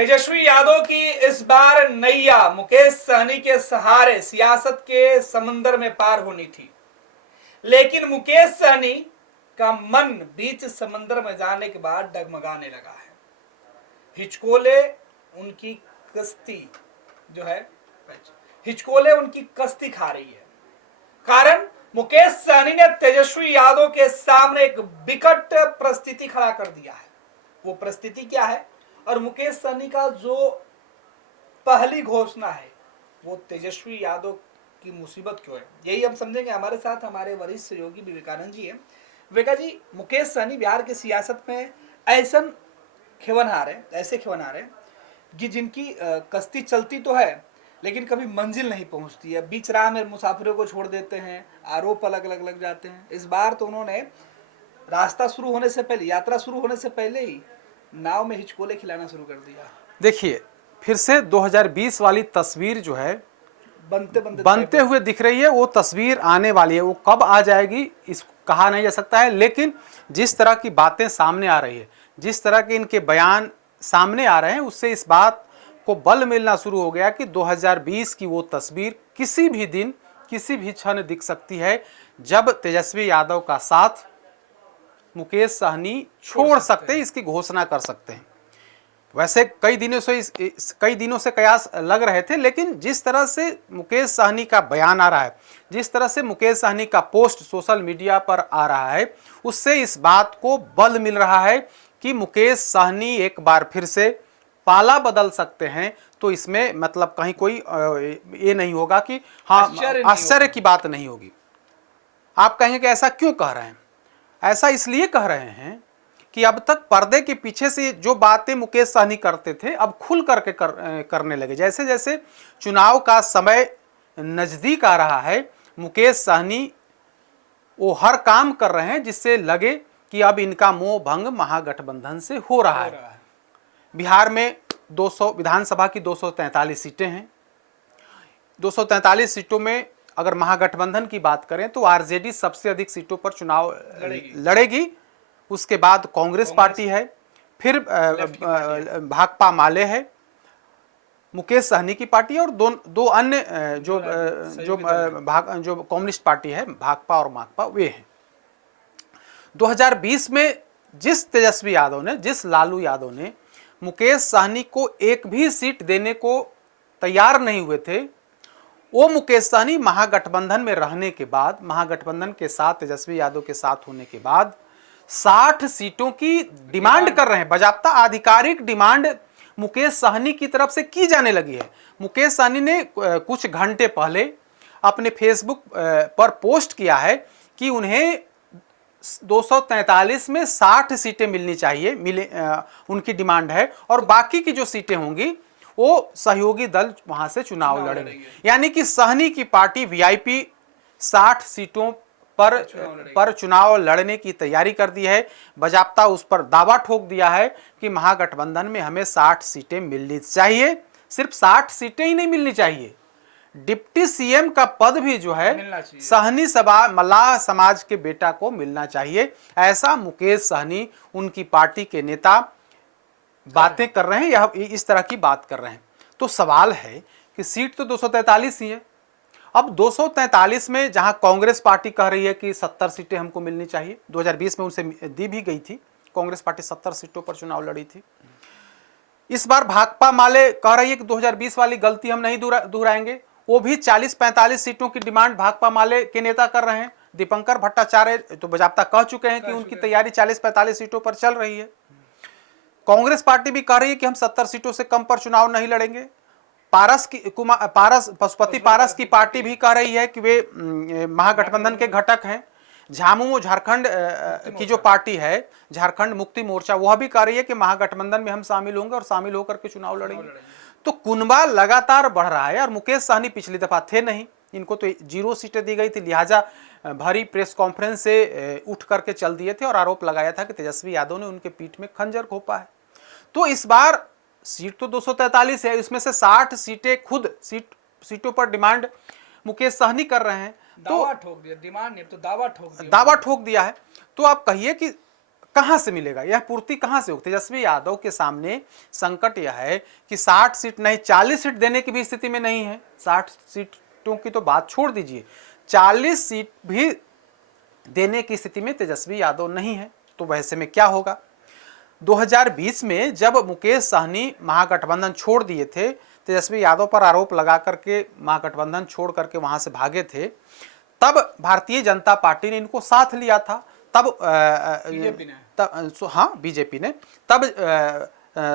तेजस्वी यादव की इस बार नैया मुकेश सहनी के सहारे सियासत के समंदर में पार होनी थी, लेकिन मुकेश सहनी का मन बीच समंदर में जाने के बाद डगमगाने लगा है। हिचकोले उनकी कश्ती जो है हिचकोले उनकी कश्ती खा रही है। कारण मुकेश सहनी ने तेजस्वी यादव के सामने एक विकट परिस्थिति खड़ा कर दिया है। वो परिस्थिति क्या है और मुकेश सहनी का जो पहली घोषणा है वो तेजस्वी यादव की मुसीबत क्यों है, यही हम समझेंगे। हमारे साथ हमारे वरिष्ठ सहयोगी विवेकानंद जी हैं। विवेका जी, मुकेश सहनी बिहार की सियासत में ऐसे खेवनहार है कि जिनकी कश्ती चलती तो है लेकिन कभी मंजिल नहीं पहुंचती है, बीच राह में मुसाफिरों को छोड़ देते हैं, आरोप अलग अलग लग जाते हैं। इस बार तो उन्होंने रास्ता शुरू होने से पहले, यात्रा शुरू होने से पहले ही नाव में हिचकोले खिलाना शुरू कर दिया। देखिए, फिर से 2020 वाली तस्वीर जो है बनते हुए दिख रही है। वो तस्वीर आने वाली है, वो कब आ जाएगी इस कहा नहीं जा सकता है, लेकिन जिस तरह की बातें सामने आ रही है, जिस तरह के इनके बयान सामने आ रहे हैं, उससे इस बात को बल मिलना शुरू हो गया कि 2020 की वो तस्वीर किसी भी दिन किसी भी क्षण दिख सकती है, जब तेजस्वी यादव का साथ मुकेश सहनी छोड़ सकते हैं, इसकी घोषणा कर सकते हैं। वैसे कई दिनों से कयास लग रहे थे, लेकिन जिस तरह से मुकेश सहनी का बयान आ रहा है, जिस तरह से मुकेश सहनी का पोस्ट सोशल मीडिया पर आ रहा है, उससे इस बात को बल मिल रहा है कि मुकेश सहनी एक बार फिर से पाला बदल सकते हैं। तो इसमें मतलब कहीं कोई ये नहीं होगा कि हाँ, आश्चर्य की बात नहीं होगी। आप कहेंगे कि ऐसा क्यों कह रहे हैं? ऐसा इसलिए कह रहे हैं कि अब तक पर्दे के पीछे से जो बातें मुकेश सहनी करते थे, अब खुल करके करने लगे। जैसे जैसे चुनाव का समय नजदीक आ रहा है, मुकेश सहनी वो हर काम कर रहे हैं जिससे लगे कि अब इनका मोह भंग महागठबंधन से हो रहा है। बिहार में 200 विधानसभा की 243 सीटें हैं। 243 सीटों में अगर महागठबंधन की बात करें तो आरजेडी सबसे अधिक सीटों पर चुनाव लड़ेगी। उसके बाद कांग्रेस पार्टी है, फिर भाकपा माले है, मुकेश सहनी की पार्टी और दो अन्य जो कम्युनिस्ट पार्टी है, भाकपा और माकपा, वे हैं। 2020 में जिस तेजस्वी यादव ने, जिस लालू यादव ने मुकेश सहनी को एक भी सीट देने को तैयार नहीं हुए थे, वो मुकेश सहनी महागठबंधन में रहने के बाद, महागठबंधन के साथ तेजस्वी यादव के साथ होने के बाद 60 सीटों की डिमांड कर रहे हैं। बाजाप्ता आधिकारिक डिमांड मुकेश सहनी की तरफ से की जाने लगी है। मुकेश सहनी ने कुछ घंटे पहले अपने फेसबुक पर पोस्ट किया है कि उन्हें 243 में 60 सीटें मिलनी चाहिए, उनकी डिमांड है, और बाकी की जो सीटें होंगी वो सहयोगी दल वहां से चुनाव लड़ेंगे। यानी कि सहनी की पार्टी वीआईपी 60 सीटों पर चुनाव लड़ने की तैयारी कर दी है। बजाप्ता उस पर दावा ठोक दिया है कि महागठबंधन में हमें 60 सीटें मिलनी चाहिए। सिर्फ 60 सीटें ही नहीं मिलनी चाहिए, डिप्टी सीएम का पद भी जो है सहनी मल्लाह समाज के बेटा को मिलना चाहिए। ऐसा मुकेश सहनी, उनकी पार्टी के नेता बातें कर रहे हैं, यह इस तरह की बात कर रहे हैं। तो सवाल है कि सीट तो 243 ही है। अब 243 में जहां कांग्रेस पार्टी कह रही है कि 70 सीटें हमको मिलनी चाहिए, 2020 में उनसे दी भी गई थी, कांग्रेस पार्टी 70 सीटों पर चुनाव लड़ी थी। इस बार भाकपा माले कह रही है कि 2020 वाली गलती हम नहीं दोहराएंगे। वो भी 40-45 सीटों की डिमांड भाकपा माले के नेता कर रहे हैं। दीपंकर भट्टाचार्य तो बजाप्ता कह चुके हैं कि उनकी तैयारी 40-45 सीटों पर चल रही है। कांग्रेस पार्टी भी कह रही है कि हम 70 सीटों से कम पर चुनाव नहीं लड़ेंगे। पशुपति पारस की पार्टी भी कह रही है कि वे महागठबंधन के घटक हैं। झामुमो झारखंड की जो पार्टी है, झारखंड मुक्ति मोर्चा, वह भी कह रही है कि महागठबंधन में हम शामिल होंगे और शामिल होकर के चुनाव लड़ेंगे। तो कुनबा लगातार बढ़ रहा है और मुकेश सहनी पिछली दफा थे नहीं, इनको तो 0 सीटें दी गई थी, लिहाजा भरी प्रेस कॉन्फ्रेंस से उठ करके चल दिए थे और आरोप लगाया था कि तेजस्वी यादव ने उनके पीठ में खंजर घोंपा है। तो इस बार सीट तो 243 है, इसमें से 60 सीटें खुद सीटों पर डिमांड मुकेश सहनी कर रहे हैं। दावा ठोक दिया, डिमांड नहीं तो दावा ठोक दिया, दावा ठोक दिया है। तो आप कहिए कि कहां से मिलेगा, यह पूर्ति कहां से होगी? तेजस्वी यादव के सामने संकट यह है कि 60 सीट नहीं 40 सीट देने की भी स्थिति में नहीं है। 60 सीटों की तो बात छोड़ दीजिए, 40 सीट भी देने की स्थिति में तेजस्वी यादव नहीं है। तो वैसे में क्या होगा? 2020 में जब मुकेश सहनी महागठबंधन छोड़ दिए थे, तेजस्वी यादव पर आरोप लगा करके महागठबंधन छोड़ करके वहां से भागे थे, तब भारतीय जनता पार्टी ने इनको साथ लिया था। तब बीजेपी ने हाँ बीजेपी ने तब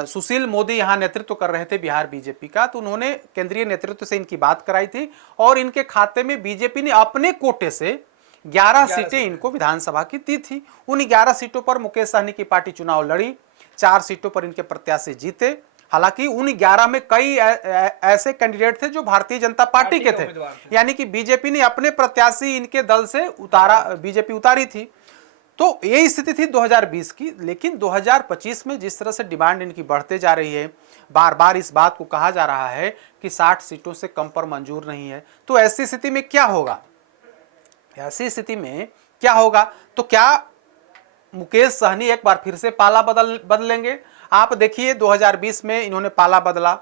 सुशील मोदी यहाँ नेतृत्व कर रहे थे बिहार बीजेपी का, तो उन्होंने केंद्रीय नेतृत्व से इनकी बात कराई थी और इनके खाते में बीजेपी ने अपने कोटे से 11 सीटें इनको विधानसभा की दी थी। उन 11 सीटों पर मुकेश सहनी की पार्टी चुनाव लड़ी, 4 सीटों पर इनके प्रत्याशी जीते। हालांकि उन 11 में कई ऐसे कैंडिडेट थे जो भारतीय जनता पार्टी के थे, यानी कि बीजेपी ने अपने प्रत्याशी इनके दल से बीजेपी उतारी थी। तो ये स्थिति थी 2020 की। लेकिन 2025 में जिस तरह से डिमांड इनकी बढ़ते जा रही है, बार बार इस बात को कहा जा रहा है कि 60 सीटों से कम पर मंजूर नहीं है, तो ऐसी स्थिति में क्या होगा? ऐसी स्थिति में क्या होगा? तो क्या मुकेश सहनी एक बार फिर से पाला बदलेंगे? आप देखिए 2020 में इन्होंने पाला बदला,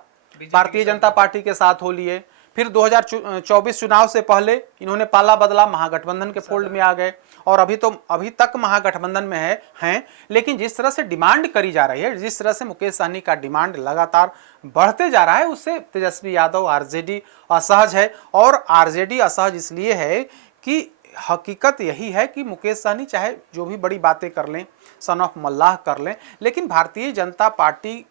भारतीय जनता पार्टी के साथ हो लिए, फिर 2024 चुनाव से पहले इन्होंने पाला बदला, महागठबंधन के फोल्ड में आ गए और अभी तक महागठबंधन में हैं। लेकिन जिस तरह से डिमांड करी जा रही है, जिस तरह से मुकेश सहनी का डिमांड लगातार बढ़ते जा रहा है, उससे तेजस्वी यादव आरजेडी असहज है। और आरजेडी असहज इसलिए है कि हकीकत यही है कि मुकेश सहनी चाहे जो भी बड़ी बातें कर लें, सन ऑफ मल्लाह कर लें, लेकिन भारतीय जनता पार्टी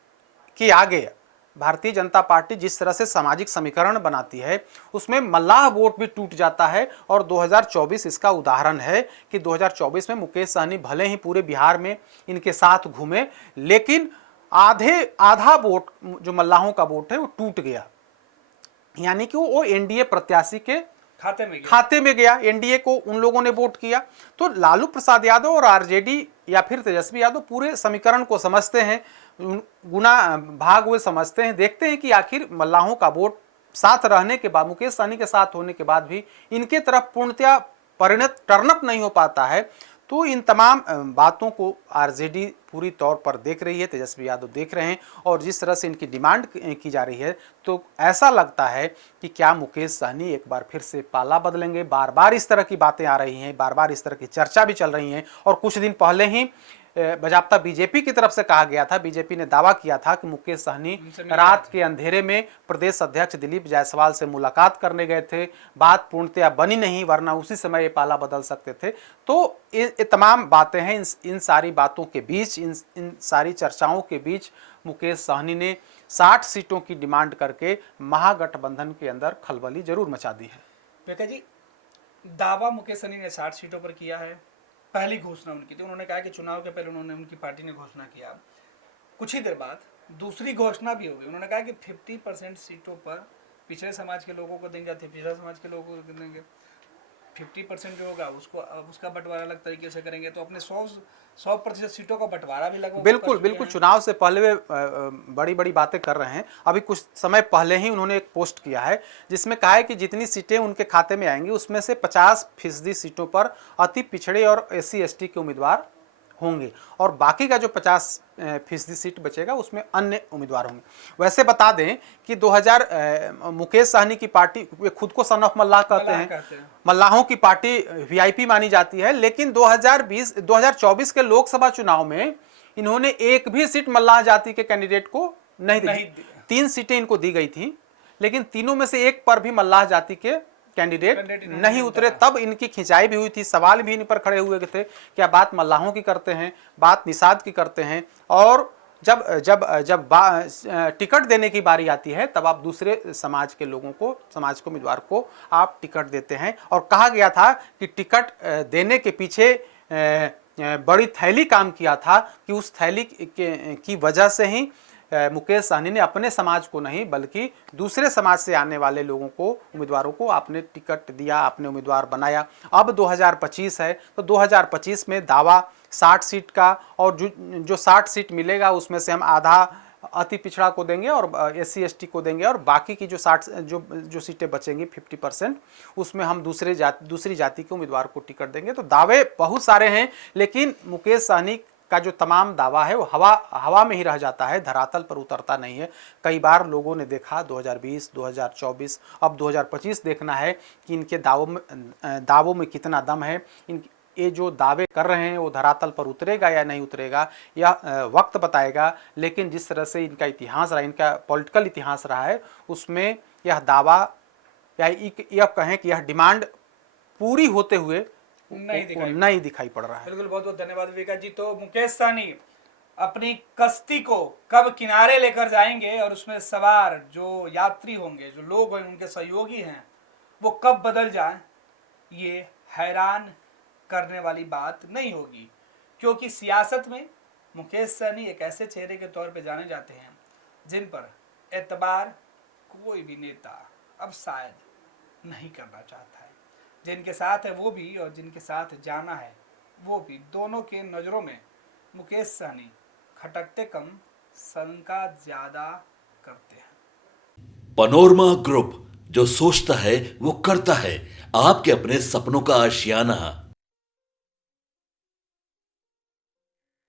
के आगे भारतीय जनता पार्टी जिस तरह से सामाजिक समीकरण बनाती है, उसमें मल्लाह वोट भी टूट जाता है। और 2024 इसका उदाहरण है कि 2024 में मुकेश सहनी भले ही पूरे बिहार में इनके साथ घूमे, लेकिन आधा वोट जो मल्लाहों का वोट है वो टूट गया, यानी कि वो एनडीए प्रत्याशी के खाते में गया। एनडीए को उन लोगों ने वोट किया। तो लालू प्रसाद यादव और आरजेडी या फिर तेजस्वी यादव पूरे समीकरण को समझते हैं, गुना भाग वे समझते हैं, देखते हैं कि आखिर मल्लाहों का वोट साथ रहने के बाद, मुकेश सहनी के साथ होने के बाद भी इनके तरफ पूर्णतया टर्नअप नहीं हो पाता है। तो इन तमाम बातों को आरजेडी पूरी तौर पर देख रही है, तेजस्वी यादव देख रहे हैं। और जिस तरह से इनकी डिमांड की जा रही है, तो ऐसा लगता है कि क्या मुकेश सहनी एक बार फिर से पाला बदलेंगे? बार बार इस तरह की बातें आ रही हैं, बार बार इस तरह की चर्चा भी चल रही हैं। और कुछ दिन पहले ही बजाप्ता बीजेपी की तरफ से कहा गया था, बीजेपी ने दावा किया था कि मुकेश सहनी रात के अंधेरे में प्रदेश अध्यक्ष दिलीप जायसवाल से मुलाकात करने गए थे। बात पूर्णतया बनी नहीं, वरना उसी समय ये पाला बदल सकते थे। तो ये तमाम बातें हैं। इन सारी बातों के बीच, इन सारी चर्चाओं के बीच मुकेश सहनी ने 60 सीटों की डिमांड करके महागठबंधन के अंदर खलबली जरूर मचा दी है। विवेका जी, दावा मुकेश सहनी ने 60 सीटों पर किया है। पहली घोषणा उनकी थी, उन्होंने कहा कि चुनाव के पहले उनकी पार्टी ने घोषणा किया। कुछ ही देर बाद दूसरी घोषणा भी हो गई। उन्होंने कहा कि 50% सीटों पर पिछड़े समाज के लोगों को देंगे, पिछड़ा समाज के लोगों को देंगे। 50% जो होगा उसको उसका बंटवारा अलग तरीके से करेंगे। तो अपने 100% सीटों का बंटवारा भी लगभग बिल्कुल चुनाव से पहले वे बड़ी बड़ी बातें कर रहे हैं। अभी कुछ समय पहले ही उन्होंने एक पोस्ट किया है जिसमें कहा है कि जितनी सीटें उनके खाते में आएंगी उसमें से 50% सीटों पर अति पिछड़े और SC ST के उम्मीदवार होंगे और बाकी का जो 50% सीट बचेगा उसमें अन्य उम्मीदवार होंगे। वैसे बता दें कि मुकेश सहनी की पार्टी, वे खुद को सन ऑफ मल्लाह कहते हैं, मल्लाहों की पार्टी VIP मानी जाती है। लेकिन 2024 के लोकसभा चुनाव में इन्होंने एक भी सीट मल्लाह जाति के कैंडिडेट को नहीं दी। 3 सीटें इनको दी गई थी, लेकिन तीनों में से एक पर भी मल्लाह जाति के कैंडिडेट नहीं उतरे। तब इनकी खिंचाई भी हुई थी, सवाल भी इन पर खड़े हुए थे, क्या बात मल्लाहों की करते हैं, बात निषाद की करते हैं। और जब टिकट देने की बारी आती है तब आप दूसरे समाज के लोगों को, समाज के उम्मीदवार को आप टिकट देते हैं। और कहा गया था कि टिकट देने के पीछे बड़ी थैली काम किया था कि उस थैली की वजह से ही मुकेश सहनी ने अपने समाज को नहीं बल्कि दूसरे समाज से आने वाले लोगों को, उम्मीदवारों को आपने टिकट दिया, आपने उम्मीदवार बनाया। अब 2025 है तो 2025 में दावा 60 सीट का, और जो 60 सीट मिलेगा उसमें से हम आधा अति पिछड़ा को देंगे और SC ST को देंगे, और बाकी की जो सीटें बचेंगी 50% उसमें हम दूसरी जाति के उम्मीदवार को टिकट देंगे। तो दावे बहुत सारे हैं, लेकिन मुकेश सहनी का जो तमाम दावा है वो हवा में ही रह जाता है, धरातल पर उतरता नहीं है। कई बार लोगों ने देखा 2020, 2024, अब 2025 देखना है कि इनके दावों में कितना दम है। ये जो दावे कर रहे हैं वो धरातल पर उतरेगा या नहीं उतरेगा, यह वक्त बताएगा। लेकिन जिस तरह से इनका इतिहास रहा, इनका पॉलिटिकल इतिहास रहा है, उसमें यह दावा या यह कहें कि यह डिमांड पूरी होते हुए नहीं दिखाई पड़ रहा है। बिल्कुल, बहुत बहुत धन्यवाद विवेका जी। तो मुकेश सहनी अपनी कश्ती को कब किनारे लेकर जाएंगे और उसमें सवार जो यात्री होंगे, जो लोग हैं, उनके सहयोगी हैं, वो कब बदल जाएं, ये हैरान करने वाली बात नहीं होगी। क्योंकि सियासत में मुकेश सहनी एक ऐसे चेहरे के तौर पे जाने जाते हैं जिन पर एतबार कोई भी नेता अब शायद नहीं करना चाहता है। जिनके साथ है वो भी और जिनके साथ जाना है वो भी, दोनों के नज़रों में मुकेश सहनी खटकते कम, शंका ज़्यादा करते हैं। पैनोरमा ग्रुप, जो सोचता है वो करता है। आपके अपने सपनों का आशियाना।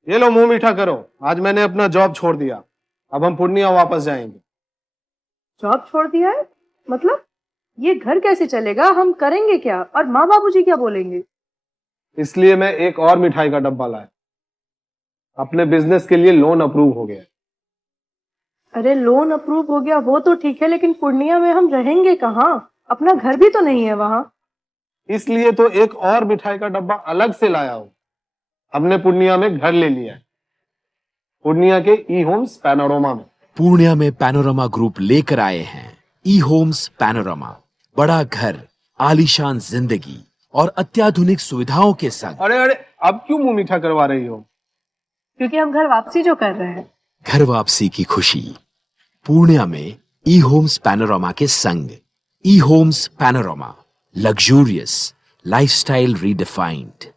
ये लो, मुंह मीठा करो। आज मैंने अपना जॉब छोड़ दिया, अब हम पूर्णिया वापस जाएंगे। जॉब छोड़ दिया है? मतलब ये घर कैसे चलेगा? हम करेंगे क्या? और माँ बाबूजी क्या बोलेंगे? इसलिए मैं एक और मिठाई का डब्बा लाया। अपने बिजनेस के लिए लोन अप्रूव हो गया। अरे लोन अप्रूव हो गया वो तो ठीक है, लेकिन पूर्णिया में हम रहेंगे कहाँ? अपना घर भी तो नहीं है वहाँ। इसलिए तो एक और मिठाई का डब्बा अलग से लाया हूँ। हमने पूर्णिया में घर ले लिया है, पूर्णिया के ई होम्स पैनोरमा में। पूर्णिया में पैनोरमा ग्रुप लेकर आए हैं ई होम्स पैनोरमा। बड़ा घर, आलीशान जिंदगी और अत्याधुनिक सुविधाओं के संग। अरे अब क्यों मुंह मीठा करवा रही हो? क्योंकि हम घर वापसी जो कर रहे हैं। घर वापसी की खुशी पूर्णिया में ई होम्स पैनोरमा के संग। E Homes Panorama, luxurious lifestyle redefined.